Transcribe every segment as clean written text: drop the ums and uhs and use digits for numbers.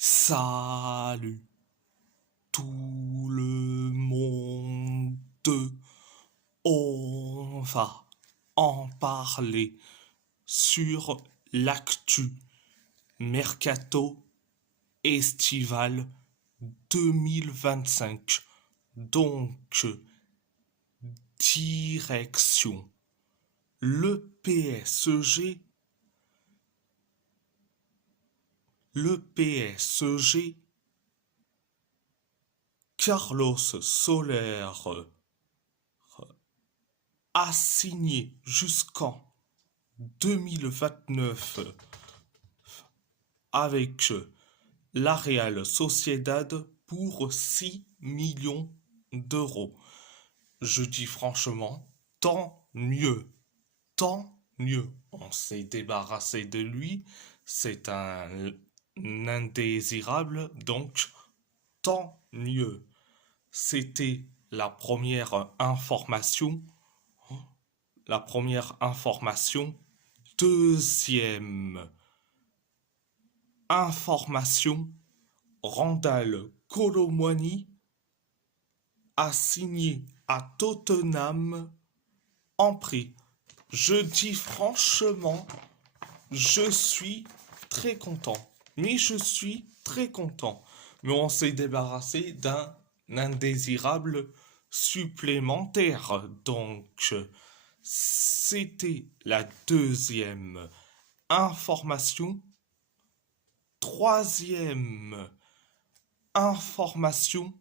Salut tout le monde, on va en parler sur l'actu Mercato estival 2025. Donc, direction le PSG, le PSG, Carlos Soler a signé jusqu'en 2029 avec la Real Sociedad pour 6 millions d'euros. Je dis franchement, tant mieux, tant mieux. On s'est débarrassé de lui, c'est un indésirable, donc tant mieux. C'était la première information. La première information. Deuxième information. Randal Kolo Muani a signé à Tottenham en prêt. Je dis franchement, je suis très content. Mais je suis très content. Mais on s'est débarrassé d'un indésirable supplémentaire. Donc, c'était la deuxième information. Troisième information.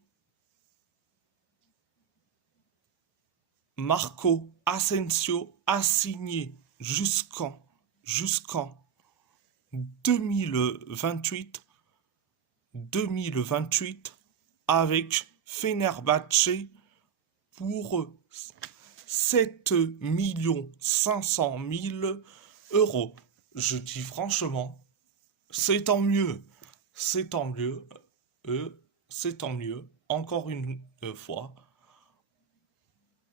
Marco Asensio a signé jusqu'en 2028 avec Fenerbahçe pour 7 500 000 euros. Je dis franchement, c'est tant mieux. C'est tant mieux. C'est tant mieux. Encore une fois.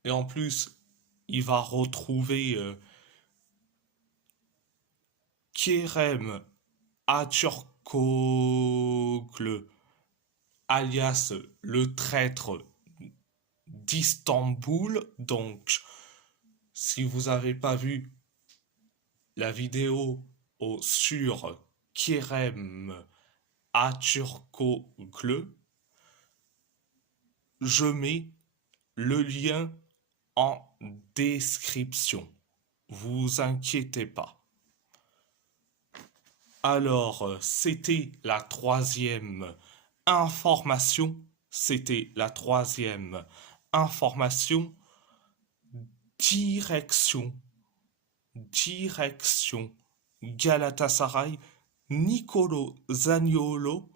Et en plus, il va retrouver Kerem Aktürkoğlu, alias le traître d'Istanbul. Donc, si vous n'avez pas vu la vidéo sur Kerem Aktürkoğlu, je mets le lien en description. Vous inquiétez pas. Alors, c'était la troisième information. C'était la troisième information. Direction Galatasaray. Nicolo Zaniolo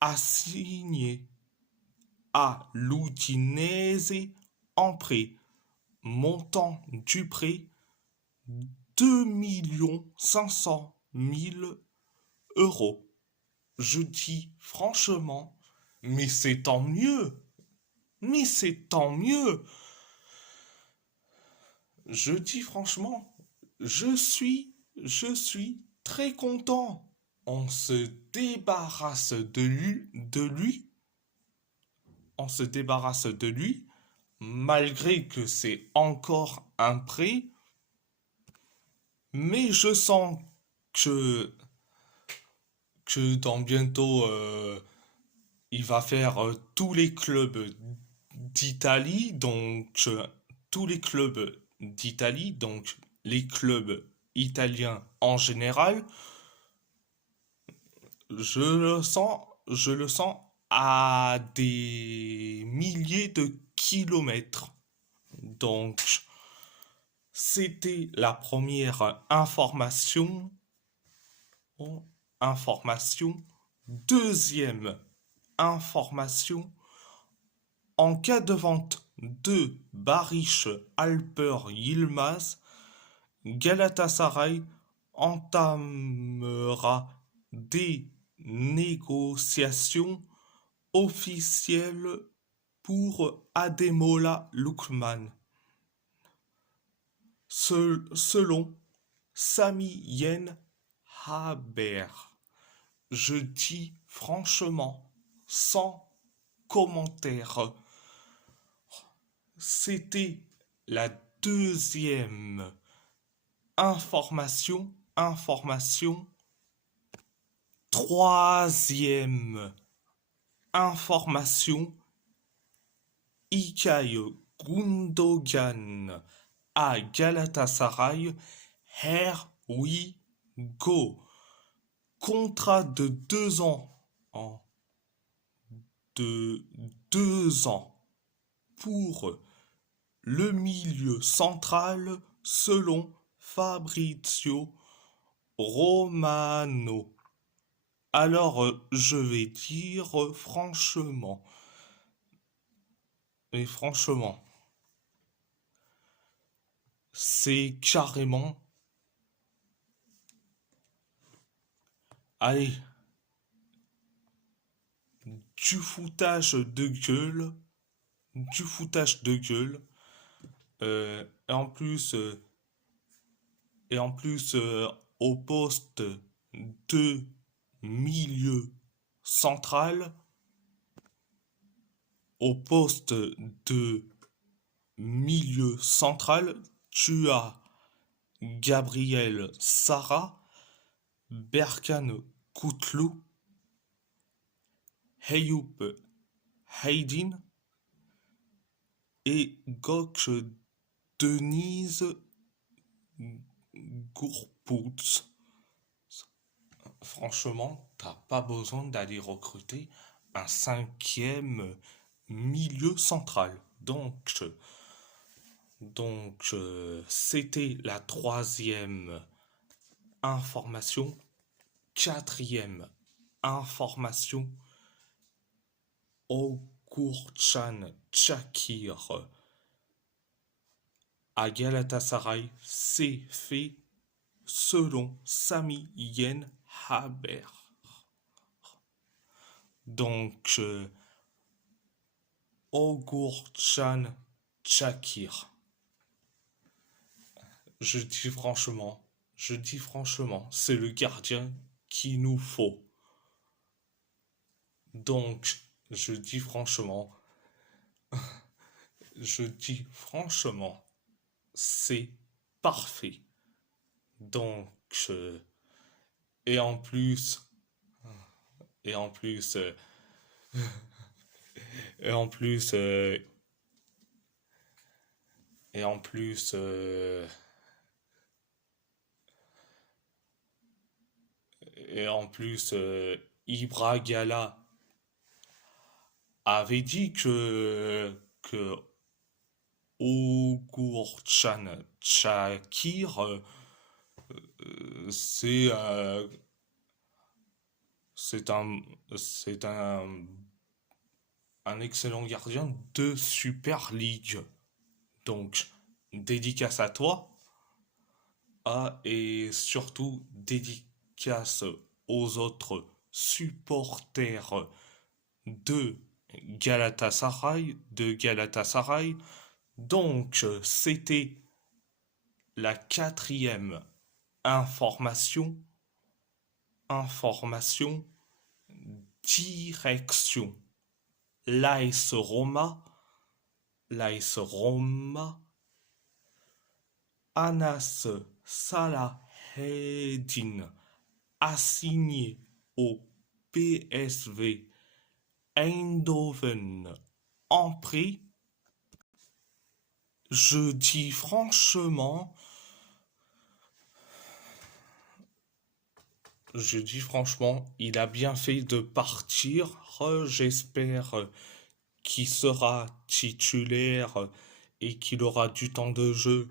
a signé à l'Udinese en prêt. Montant du prêt 2 500 000 euros. Je dis franchement, mais c'est tant mieux. Mais c'est tant mieux. Je dis franchement, je suis très content. On se débarrasse de lui. On se débarrasse de lui, malgré que c'est encore un prêt. Mais je sens que dans bientôt, il va faire tous les clubs d'Italie, donc tous les clubs d'Italie, donc les clubs italiens en général, je le sens à des milliers de kilomètres. Donc, c'était la première information. Deuxième information. En cas de vente de Barış Alper Yilmaz, Galatasaray entamera des négociations officielles pour Ademola Lookman. Selon Sami Yen Haber. je dis franchement, sans commentaire, c'était la deuxième information, troisième information, Ilkay Gundogan à Galatasaray, here we go. Contrat de 2 ans, de 2 ans pour le milieu central selon Fabrizio Romano. Alors, je vais dire franchement, et franchement, c'est carrément, allez, du foutage de gueule, du foutage de gueule. Et en plus, au poste de milieu central, au poste de milieu central, tu as Gabriel Sara, Berkane Kutlu, Eyüp Aydin et Gökçe Denise Gourputz. Franchement, t'as pas besoin d'aller recruter un cinquième milieu central. C'était la troisième information. Quatrième information, Ogurcan Çakır à Galatasaray, c'est fait selon Sami Yen Haber. Donc, Ogurcan Çakır. Je dis franchement, c'est le gardien qu'il nous faut. Donc, je dis franchement, c'est parfait. Donc, et en plus, et en plus, et en plus, et en plus, et en plus, Ibra Gala avait dit que Ogurcan Çakır, c'est c'est un c'est un excellent gardien de Super League. Donc, dédicace à toi. Et surtout dédicace aux autres supporters de Galatasaray. Donc, c'était la quatrième information. Direction l'AS Roma. Anas Salaheddin a signé au PSV Eindhoven en prêt. Je dis franchement, il a bien fait de partir. J'espère qu'il sera titulaire et qu'il aura du temps de jeu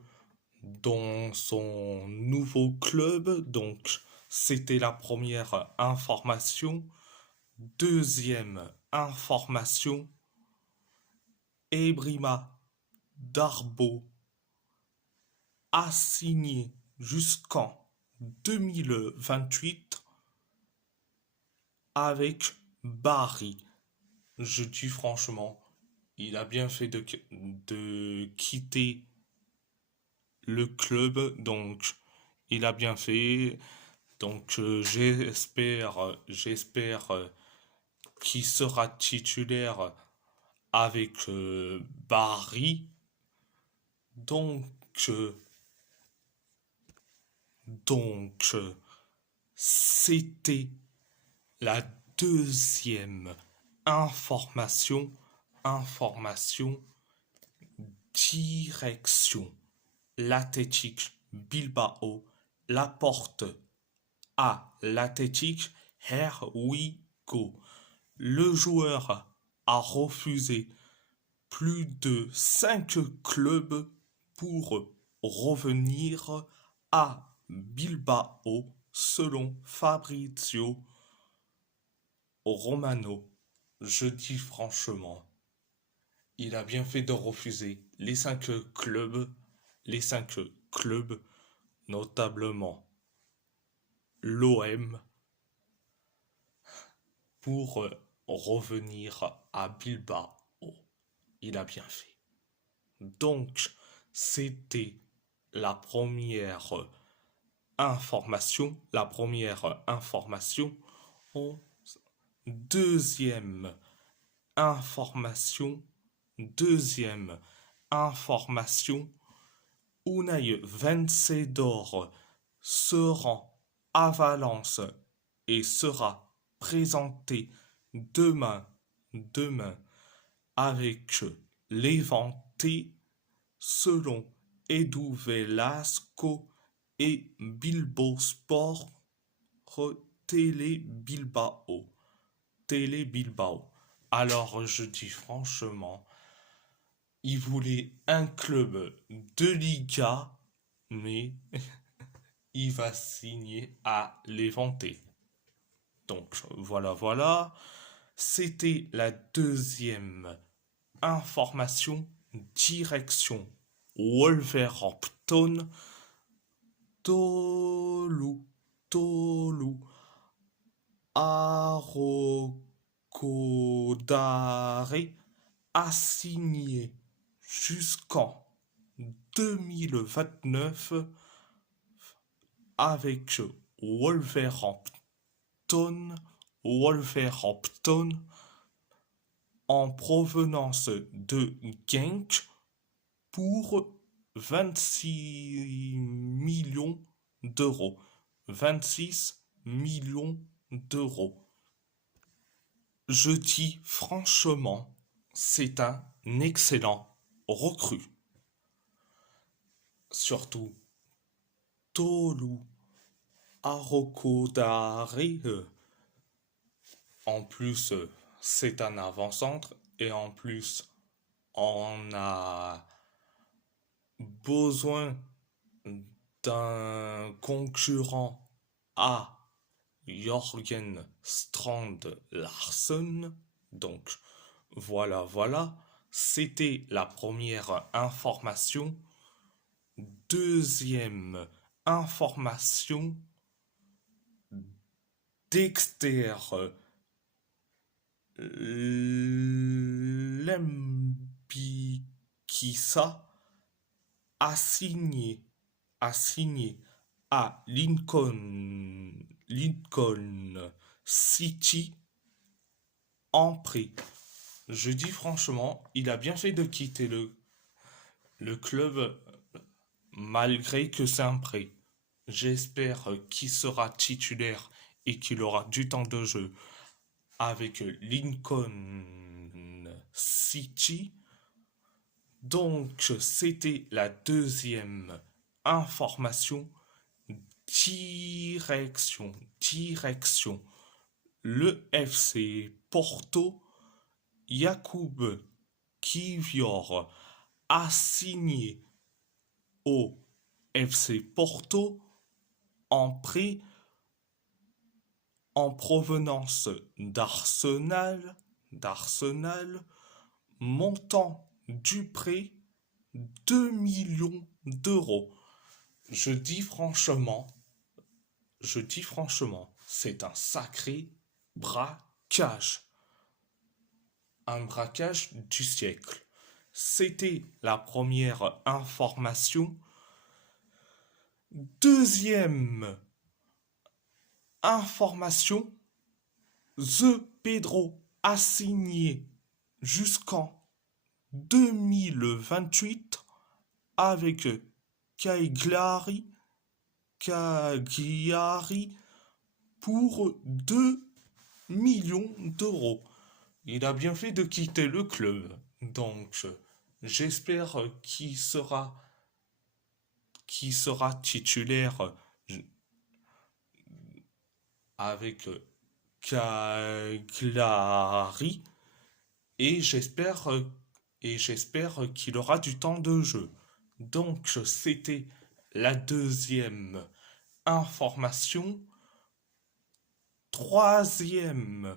dans son nouveau club. Donc, c'était la première information. Deuxième information, Ebrima Darbo a signé jusqu'en 2028 avec Bari. Je dis franchement, il a bien fait de quitter le club, donc il a bien fait. Donc j'espère qu'il sera titulaire avec Barry. Donc, euh, donc, c'était la deuxième information, information, direction. L'Athletic Bilbao, la porte à l'Athletic, here we go. Le joueur a refusé plus de 5 clubs pour revenir à Bilbao selon Fabrizio Romano. Je dis franchement, il a bien fait de refuser les 5 clubs, notablement l'OM, pour revenir à Bilbao. Il a bien fait. Donc, c'était la première information. La première information. En deuxième information. Deuxième information. Unai Vencedor se rend à Valence et sera présenté demain avec Levante selon Edu Velasco et Bilbo Sport Télé Bilbao. Télé Bilbao. Alors je dis franchement, il voulait un club de Liga, mais il va signer à Levante. Donc voilà. C'était la deuxième information. Direction Wolverhampton. Tolu Arokodare a signé jusqu'en 2029 avec Wolverhampton en provenance de Genk pour 26 millions d'euros. 26 millions d'euros. Je dis franchement, c'est un excellent recrue. Surtout, Tolu Arokodare. En plus, c'est un avant-centre et en plus, on a besoin d'un concurrent à Jørgen Strand Larsen. Donc voilà, c'était la première information. Deuxième information, Dexter Lembikisa a signé à Lincoln City en prêt. Je dis franchement, il a bien fait de quitter le club malgré que c'est un prêt. J'espère qu'il sera titulaire et qu'il aura du temps de jeu avec Lincoln City. Donc, c'était la deuxième information. Direction. Le FC Porto, Jakub Kivior a signé au FC Porto en prêt en provenance d'Arsenal, montant du prêt 2 millions d'euros. Je dis franchement, c'est un sacré braquage. Un braquage du siècle. C'était la première information. Deuxième Information, The Pedro a signé jusqu'en 2028 avec Cagliari, Cagliari pour 2 millions d'euros. Il a bien fait de quitter le club. Donc, j'espère qu'il sera titulaire avec Cagliari et j'espère qu'il aura du temps de jeu. Donc, c'était la deuxième information. Troisième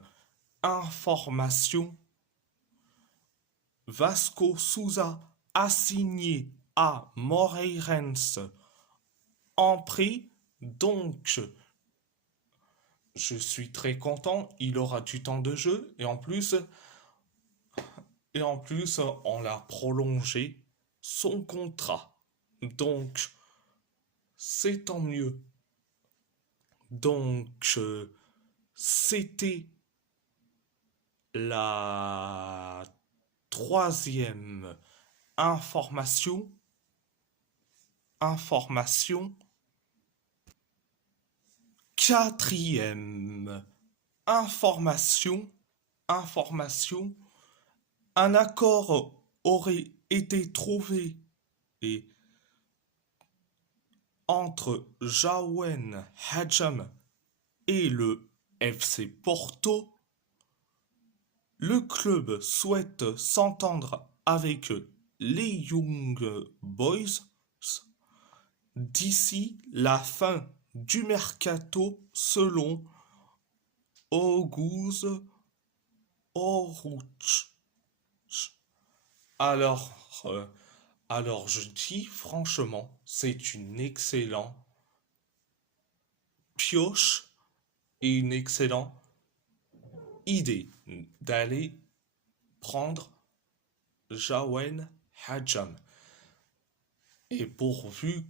information, Vasco Souza a signé à Moreirense en prêt, donc je suis très content, il aura du temps de jeu et en plus on l'a prolongé son contrat. Donc c'est tant mieux. Donc c'était la troisième information. Quatrième information. Un accord aurait été trouvé et entre Jawen Hadjam et le FC Porto. Le club souhaite s'entendre avec les Young Boys d'ici la fin du mercato selon August Oruch. Alors, je dis franchement, c'est une excellente pioche et une excellente idée d'aller prendre Jawen Hadjam. Et pourvu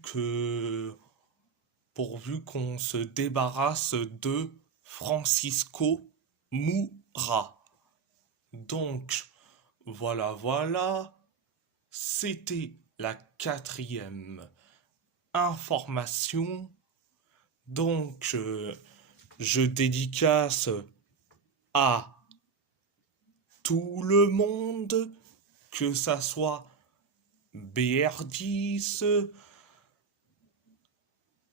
qu'on se débarrasse de Francisco Moura. Donc, voilà, c'était la quatrième information. Donc, je dédicace à tout le monde, que ça soit BR10,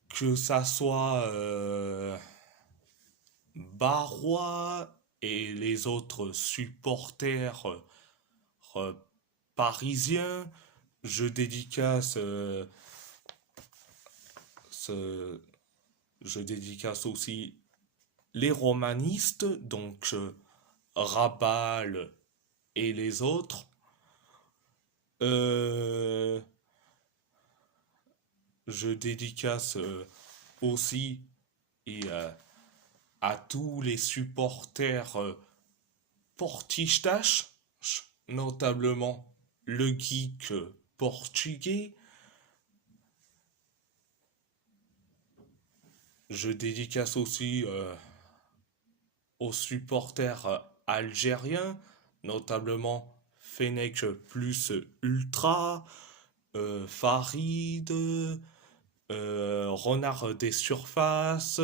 que ça soit Barrois et les autres supporters euh, parisiens. Je dédicace je dédicace aussi les romanistes, donc Rabal et les autres. Je dédicace aussi et, à tous les supporters portistaches, notamment le geek portugais. Je dédicace aussi aux supporters algériens, notamment Fennec plus Ultra, Farid, Renard des Surfaces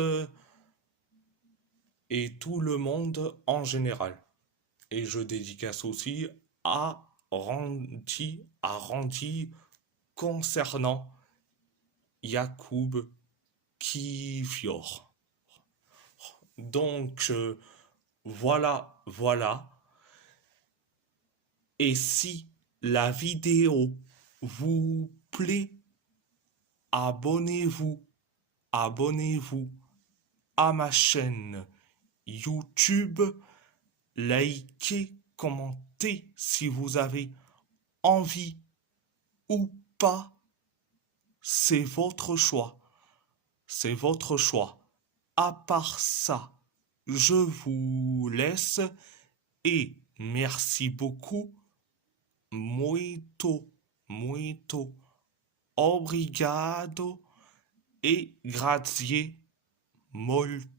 et tout le monde en général. Et je dédicace aussi à Randy concernant Yacoub Kivior. Donc voilà. Et si la vidéo vous plaît, abonnez-vous à ma chaîne YouTube, likez, commentez si vous avez envie ou pas, c'est votre choix. À part ça, je vous laisse et merci beaucoup. Muito, obrigado e grazie molto.